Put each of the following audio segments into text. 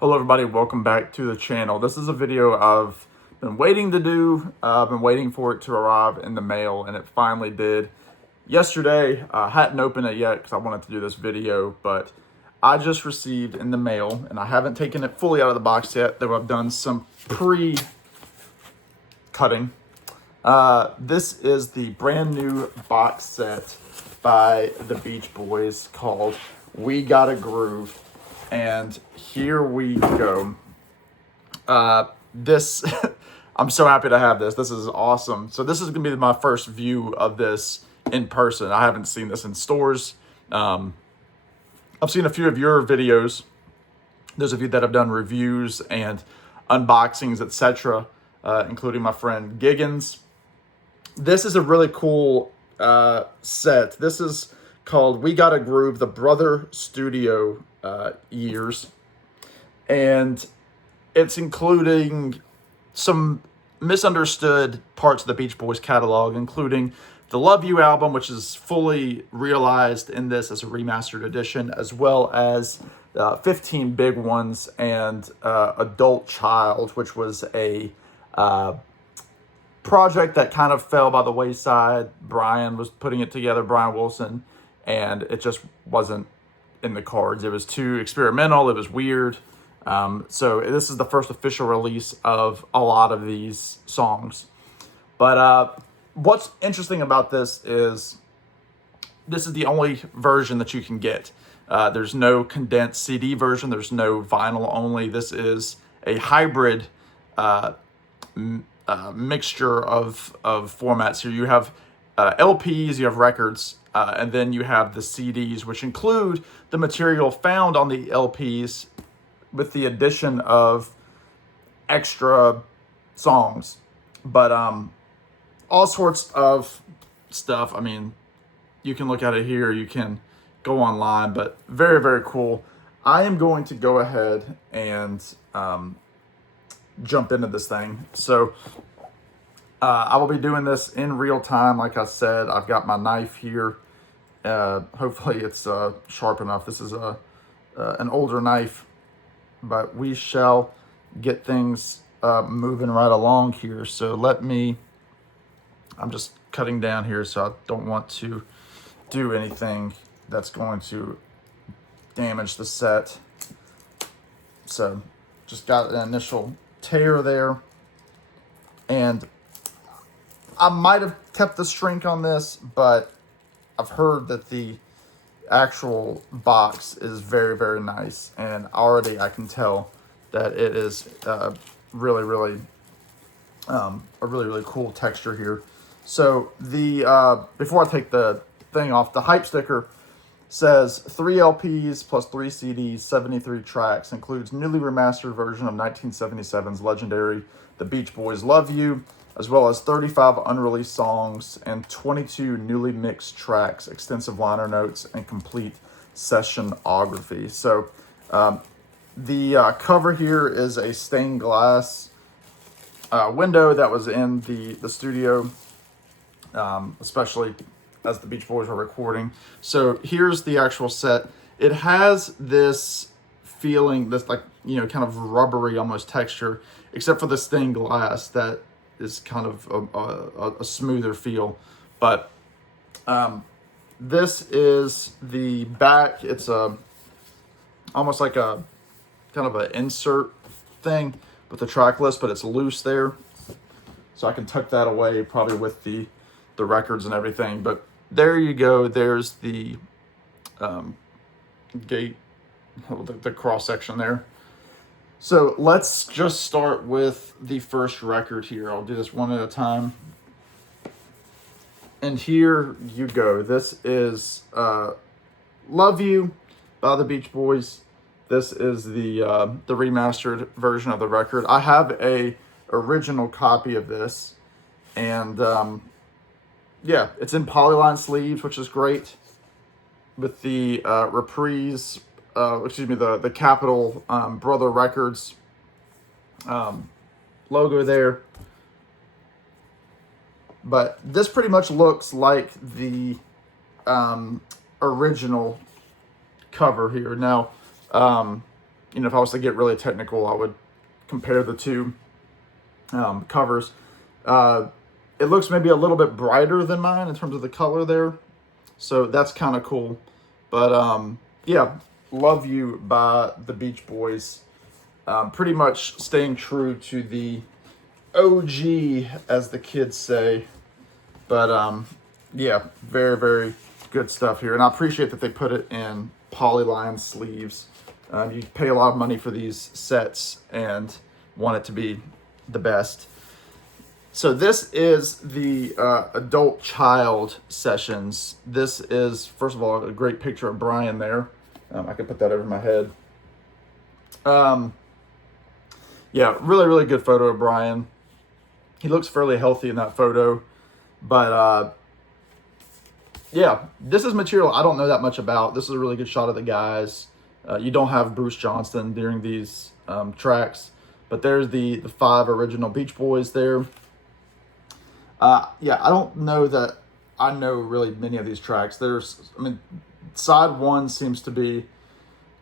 Hello everybody, welcome back to the channel. This is a video I've been waiting to do. I've been waiting for it to arrive in the mail, and it finally did. Yesterday, I hadn't opened it yet because I wanted to do this video, but I just received in the mail, and I haven't taken it fully out of the box yet, though I've done some pre-cutting. This is the brand new box set by the Beach Boys called We Gotta Groove. And here we go. This, I'm so happy to have this. This is awesome. So this is going to be my first view of this in person. I haven't seen this in stores. I've seen a few of your videos. Those of you that have done reviews and unboxings, etc., including my friend Giggins. This is a really cool set. This is called We Gotta Groove, the Brother Studio years, and it's including some misunderstood parts of the Beach Boys catalog, including the Love You album, which is fully realized in this as a remastered edition, as well as 15 Big Ones and Adult Child, which was a project that kind of fell by the wayside. Brian was putting it together, Brian Wilson, and it just wasn't in the cards. It was too experimental. It was weird. So this is the first official release of a lot of these songs. But what's interesting about this is the only version that you can get. There's no condensed CD version. There's no vinyl only. This is a hybrid mixture of formats. Here you have LPs, you have records, and then you have the CDs, which include the material found on the LPs with the addition of extra songs. But all sorts of stuff. I mean, you can look at it here, you can go online, but very, very cool. I am going to go ahead and jump into this thing. So I will be doing this in real time. Like I said, I've got my knife here. Hopefully it's sharp enough. This is an older knife, but we shall get things moving right along here. So I'm just cutting down here, so I don't want to do anything that's going to damage the set. So just got an initial tear there, and I might have kept the shrink on this, but I've heard that the actual box is very, very nice, and already I can tell that it is really, really a really, really cool texture here. So the before I take the thing off, the hype sticker says 3 LPs plus 3 CDs, 73 tracks, includes newly remastered version of 1977's legendary The Beach Boys' Love You, as well as 35 unreleased songs and 22 newly mixed tracks, extensive liner notes, and complete sessionography. So the cover here is a stained glass window that was in the studio, especially as the Beach Boys were recording. So here's the actual set. It has this feeling, this kind of rubbery almost texture, except for the stained glass that is kind of a smoother feel. But this is the back. It's almost like a kind of an insert thing with the track list, but it's loose there. So I can tuck that away probably with the records and everything. But there you go. There's the gate, the cross section there. So let's just start with the first record here. I'll do this one at a time. And here you go. This is Love You by the Beach Boys. This is the remastered version of the record. I have a original copy of this, and yeah, it's in polyline sleeves, which is great, with the Reprise, the Capitol Brother Records logo there. But this pretty much looks like the original cover here. Now, you know, if I was to get really technical, I would compare the two covers. It looks maybe a little bit brighter than mine in terms of the color there. So that's kind of cool. But yeah, Love You by the Beach Boys. Pretty much staying true to the OG, as the kids say. But yeah, very, very good stuff here. And I appreciate that they put it in polyline sleeves. You pay a lot of money for these sets and want it to be the best. So this is the adult child sessions. This is, first of all, a great picture of Brian there. I can put that over my head. Yeah, really, really good photo of Brian. He looks fairly healthy in that photo. But yeah, this is material I don't know that much about. This is a really good shot of the guys. You don't have Bruce Johnston during these tracks. But there's the 5 original Beach Boys there. Yeah, I don't know that I know really many of these tracks. Side 1 seems to be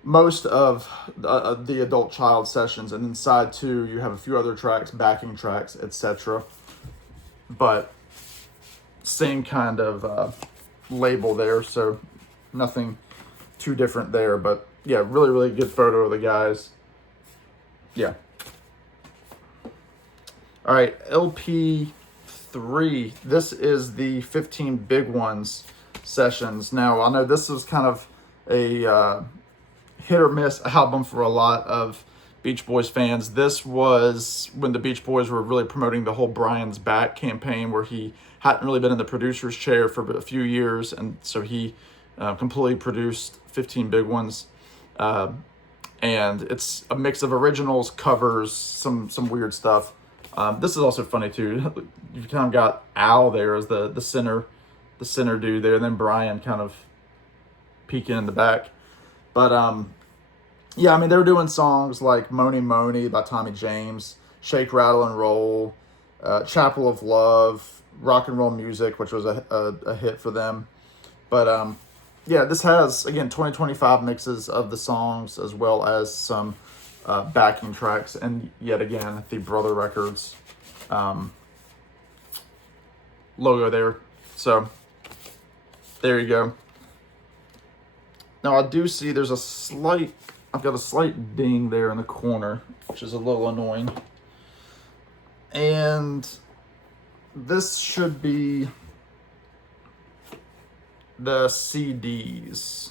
most of the adult child sessions, and then side 2 you have a few other tracks, backing tracks, etc. But same kind of label there, so nothing too different there. But yeah, really, really good photo of the guys. Yeah. All right, LP 3. This is the 15 Big Ones sessions. Now, I know this was kind of a hit or miss album for a lot of Beach Boys fans. This was when the Beach Boys were really promoting the whole Brian's Back campaign, where he hadn't really been in the producer's chair for a few years, and so he completely produced 15 Big Ones. And it's a mix of originals, covers, some weird stuff. This is also funny too. You kind of got Al there as the center dude there, and then Brian kind of peeking in the back. But yeah, I mean, they were doing songs like Mony Mony by Tommy James, Shake, Rattle, and Roll, Chapel of Love, Rock and Roll Music, which was a hit for them. But yeah, this has, again, 20-25 mixes of the songs, as well as some backing tracks, and yet again, the Brother Records logo there. So there you go. Now I do see there's I've got a slight ding there in the corner, which is a little annoying. And this should be the CDs.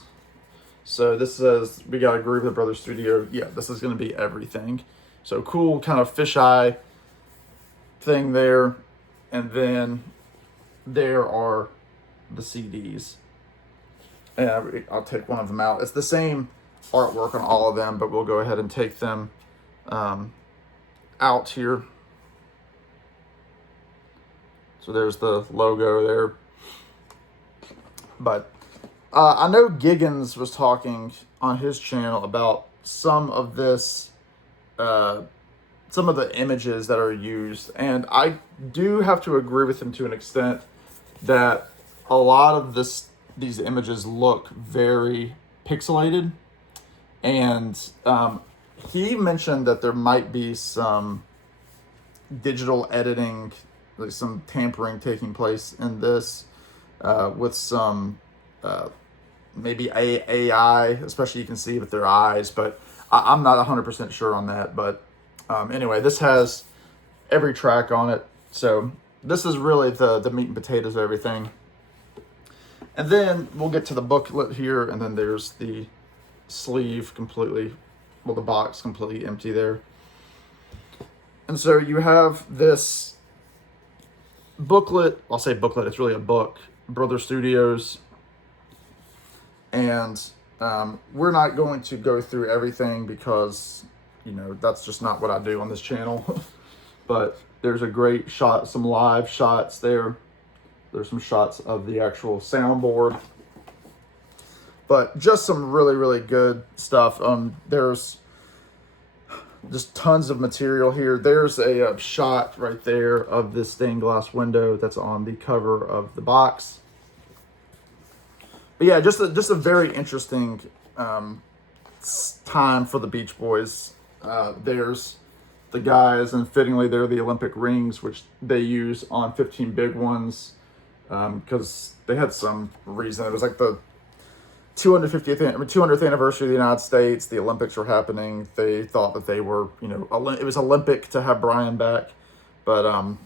So this says we got a Groove of the Brothers Studio. Yeah, this is going to be everything. So cool kind of fisheye thing there. And then there are the CDs. And I'll take one of them out. It's the same artwork on all of them, but we'll go ahead and take them out here. So there's the logo there. But I know Giggins was talking on his channel about some of this, some of the images that are used. And I do have to agree with him to an extent that a lot of these images look very pixelated. And he mentioned that there might be some digital editing, like some tampering taking place in this with some maybe AI, especially you can see with their eyes, but I'm not 100% sure on that. But anyway, this has every track on it. So this is really the meat and potatoes of everything. And then we'll get to the booklet here, and then there's the sleeve completely, well, the box completely empty there. And so you have this booklet. I'll say booklet, it's really a book, Brother Studios. And we're not going to go through everything because, you know, that's just not what I do on this channel. But there's a great shot, some live shots there. There's some shots of the actual soundboard. But just some really, really good stuff. There's just tons of material here. There's a shot right there of this stained glass window that's on the cover of the box. But yeah, just a very interesting time for the Beach Boys. There's the guys, and fittingly, they're the Olympic rings, which they use on 15 Big Ones, because they had some reason. It was like the 200th anniversary of the United States. The Olympics were happening. They thought that they were, it was Olympic to have Brian back. But,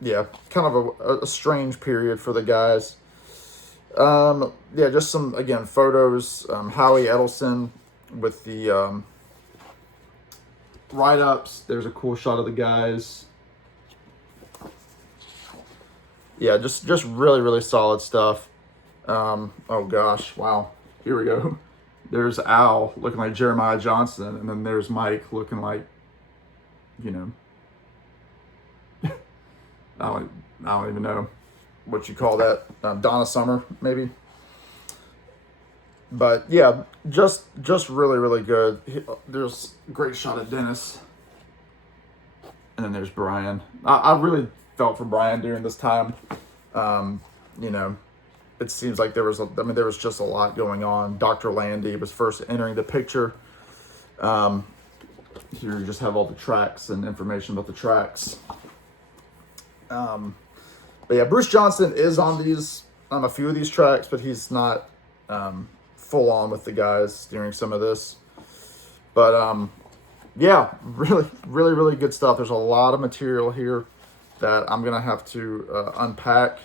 yeah, kind of a strange period for the guys. Yeah, just some, again, photos. Howie Edelson with the write-ups. There's a cool shot of the guys. Yeah, just really, really solid stuff. Oh, gosh, wow. Here we go. There's Al looking like Jeremiah Johnson, and then there's Mike looking like, I don't even know what you call that. Donna Summer, maybe. But yeah, just really, really good. There's a great shot of Dennis, and then there's Brian. I really felt for Brian during this time. It seems like there was just a lot going on. Dr. Landy was first entering the picture. Here you just have all the tracks and information about the tracks. But yeah, Bruce Johnston is on a few of these tracks, but he's not full on with the guys during some of this. But yeah, really, really, really good stuff. There's a lot of material here that I'm gonna have to unpack.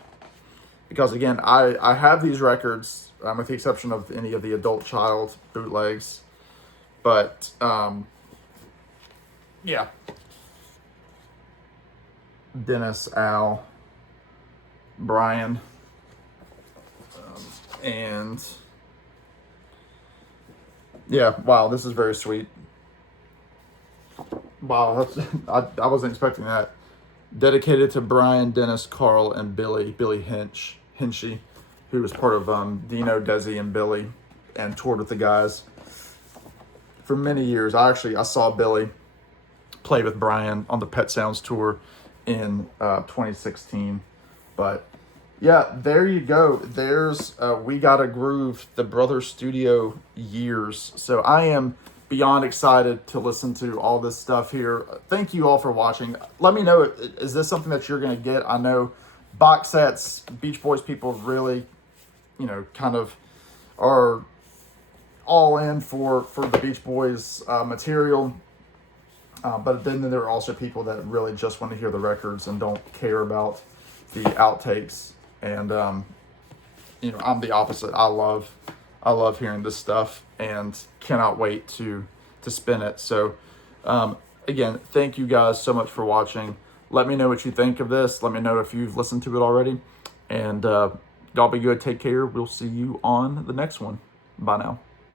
Because, again, I have these records, with the exception of any of the adult child bootlegs. But, yeah. Dennis, Al, Brian, and, yeah, wow, this is very sweet. Wow, I wasn't expecting that. Dedicated to Brian, Dennis, Carl, and Billy Hinchy, who was part of Dino, Desi, and Billy, and toured with the guys for many years. I saw Billy play with Brian on the Pet Sounds tour in 2016. But yeah, there you go. There's We Gotta Groove, the Brother Studio years. So I am beyond excited to listen to all this stuff here. Thank you all for watching. Let me know, is this something that you're going to get? I know box sets, Beach Boys people really, kind of are all in for the Beach Boys material. But then there are also people that really just want to hear the records and don't care about the outtakes. And, I'm the opposite. I love hearing this stuff and cannot wait to spin it. So, again, thank you guys so much for watching. Let me know what you think of this. Let me know if you've listened to it already. And y'all be good. Take care. We'll see you on the next one. Bye now.